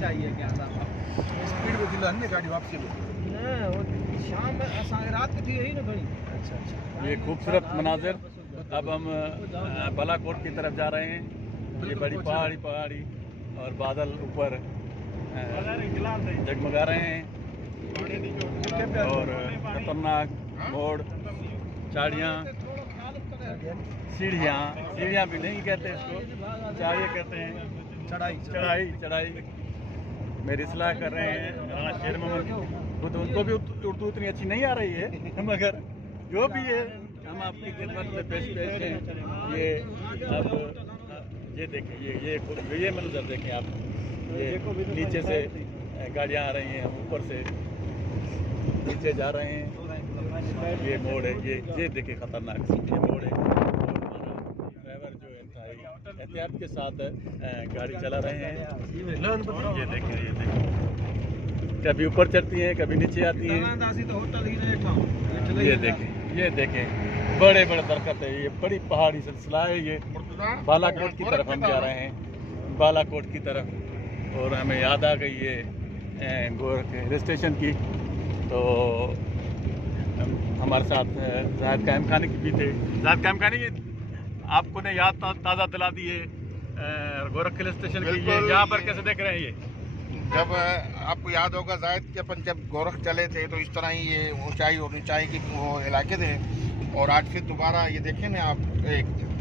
चाहिए क्या था स्पीड में दिला ने गाड़ी वापसी में ना वो शाम में रात की थी यही ना खड़ी। अच्छा ये खूबसूरत मनाजिर। अब हम बालाकोट की तरफ जा रहे हैं। ये बड़ी पहाड़ी और बादल ऊपर जगमगा रहे हैं और खतरनाक मोड़, झाड़ियाँ, सीढ़ियाँ भी नहीं कहते इसको, झाड़ियाँ कहते हैं, चढ़ाई। मेरी सलाह कर रहे हैं शेर मोहम्मद, तो उनको भी उर्दू इतनी अच्छी नहीं आ रही है, मगर जो भी है हम आपकी खिदमत में पेश हैं। ये अब ये देखें, ये मंजर देखें आप। ये नीचे से गाड़ियाँ आ रही हैं, हम ऊपर से नीचे जा रहे हैं। ये मोड़ है, ये देखिए खतरनाक ये मोड़ है। ड्राइवर जो है एहतियात के साथ गाड़ी चला रहे हैं। ये देखें कभी ऊपर चढ़ती हैं, कभी नीचे आती हैं। ये देखें बड़े दरख्त है। ये बड़ी पहाड़ी सिलसिला है। ये बालाकोट की तरफ हम जा रहे हैं, बालाकोट की तरफ। और हमें याद आ गई ये गोरख हिल स्टेशन की। तो हमारे साथ जाहिद कायम खानी भी थे। जाहिद कायम खानी आपको ने याद ताज़ा दिला दी है गोरख हिल स्टेशन की। ये यहाँ पर कैसे देख रहे हैं? ये जब आपको याद होगा जायद के अपन जब गोरख चले थे तो इस तरह ही ये ऊंचाई और नीचाई की वो इलाके थे। और आज फिर दोबारा ये देखें ना आप,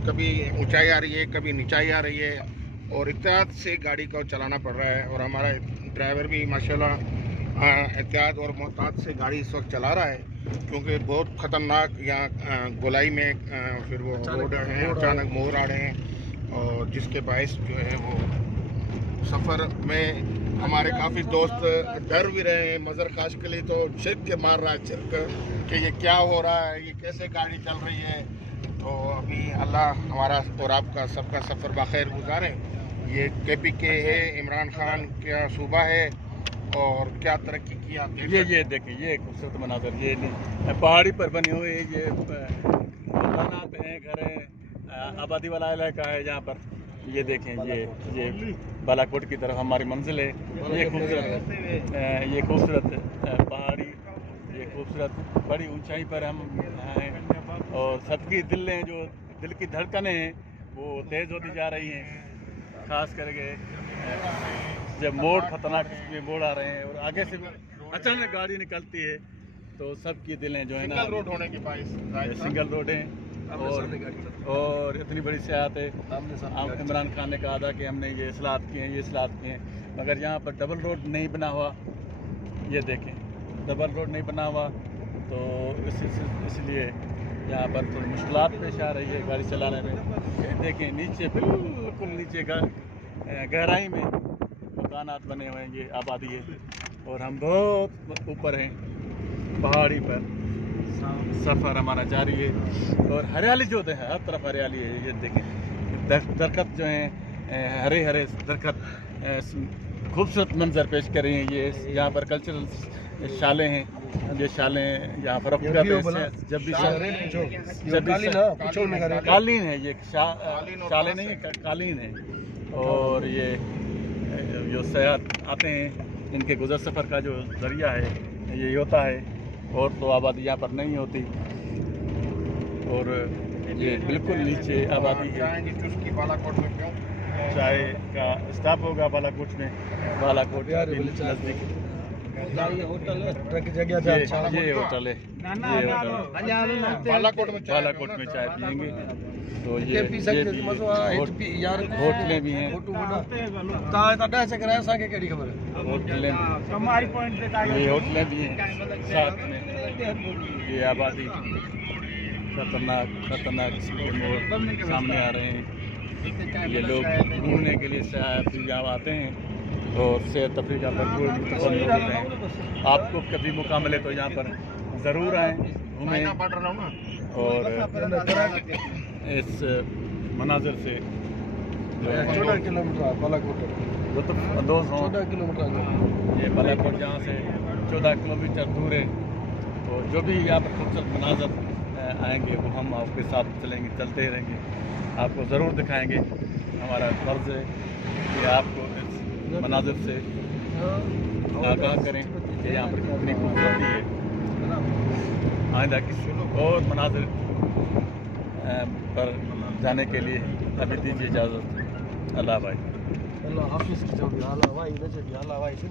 कभी ऊंचाई आ रही है, कभी नीचाई आ रही है और एहतियात से गाड़ी को चलाना पड़ रहा है। और हमारा ड्राइवर भी माशाल्लाह एहतियात और मोहतात से गाड़ी इस वक्त चला रहा है, क्योंकि बहुत ख़तरनाक यहाँ गोलाई में फिर वो रोड हैं, अचानक मोड़ आ रहे हैं और जिसके बायस जो है वो सफ़र में हमारे काफ़ी दोस्त डर भी रहे हैं। मज़र खास के लिए तो छिड़क के मार रहा है, छिड़क कि ये क्या हो रहा है, ये कैसे गाड़ी चल रही है। तो अभी अल्लाह हमारा और आपका सबका सफ़र बखैर गुजारे। ये KPK है, इमरान खान का सूबा है और क्या तरक्की किया। ये देखिए ये खूबसूरत मनाज़र, ये पहाड़ी पर बने हुए ये मकानात हैं, घर हैं, आबादी वाला इलाका है यहाँ पर। ये देखें ये बालाकोट की तरफ हमारी मंजिल है। ये खूबसूरत पहाड़ी, ये खूबसूरत बड़ी ऊंचाई पर हम हैं और सबकी दिल की धड़कनें हैं वो तेज़ होती जा रही हैं। खास करके जब मोड़ खतरनाक मोड़ आ रहे हैं और आगे से अचानक गाड़ी निकलती है तो सबकी दिलें जो है ना, सिंगल रोड होने के बाद सिंगल रोड है और इतनी बड़ी सियाहत है। इमरान खान ने कहा था कि हमने ये इस्लाहत किए हैं, मगर यहाँ पर डबल रोड नहीं बना हुआ। ये देखें डबल रोड नहीं बना हुआ तो इसलिए यहाँ पर थोड़ी मुश्किलात पेश आ रही है गाड़ी चलाने में। देखें नीचे बिल्कुल नीचे गहराई में मकानात बने हुए हैं, ये आबादी है और हम बहुत ऊपर हैं पहाड़ी पर। सफ़र हमारा जारी है और हरियाली जो है हर तरफ हरियाली है। ये देखें दरख्त जो हैं हरे दरख्त खूबसूरत मंजर पेश कर रही हैं। ये यहाँ पर कल्चरल शालें हैं, ये शालें यहाँ पर जब भी कालीन है, ये शालें नहीं कालीन है। और ये जो सयाह आते हैं इनके गुजर सफ़र का जो ज़रिया है यही होता है और तो आबादी यहाँ पर नहीं होती। और ये बिल्कुल नीचे आबादी है। बालाकोट में क्यों चाय का स्टॉप होगा बालाकोट में, बालाकोट नज़दीक ये होटल है, ये होटल है, बालाकोट में चाय पियेंगे। तो ये भी होटलें भी हैं, ये होटलें भी हैं साथ में। ये आबादी खतरनाक मोड़ सामने आ रहे हैं। ये लोग घूमने के लिए यहाँ आते हैं और सेहत तफरीह का भरपूर होते हैं। आपको कभी मौका मिले तो यहाँ पर ज़रूर आएँ, घूमें और इस मनाजिर से 14 किलोमीटर बालाकोट लुत्फ़अंदोज़ हों। 14 किलोमीटर ये बालाकोट यहाँ से 14 किलोमीटर दूर है और जो भी यहाँ पर खूबसूरत मनाजिर आएंगे वो हम आपके साथ चलते रहेंगे, आपको ज़रूर दिखाएंगे। हमारा फ़र्ज़ है कि आपको मनाजिर से आगाह करें कि यहाँ पर कितनी खूबसूरती है। आइंदा किसी और मनाजिर पर जाने के लिए अभी दीजिए इजाज़त। अल्लाह भाई। अल्लाह हाफिज़ की जो भी हाल है भाई,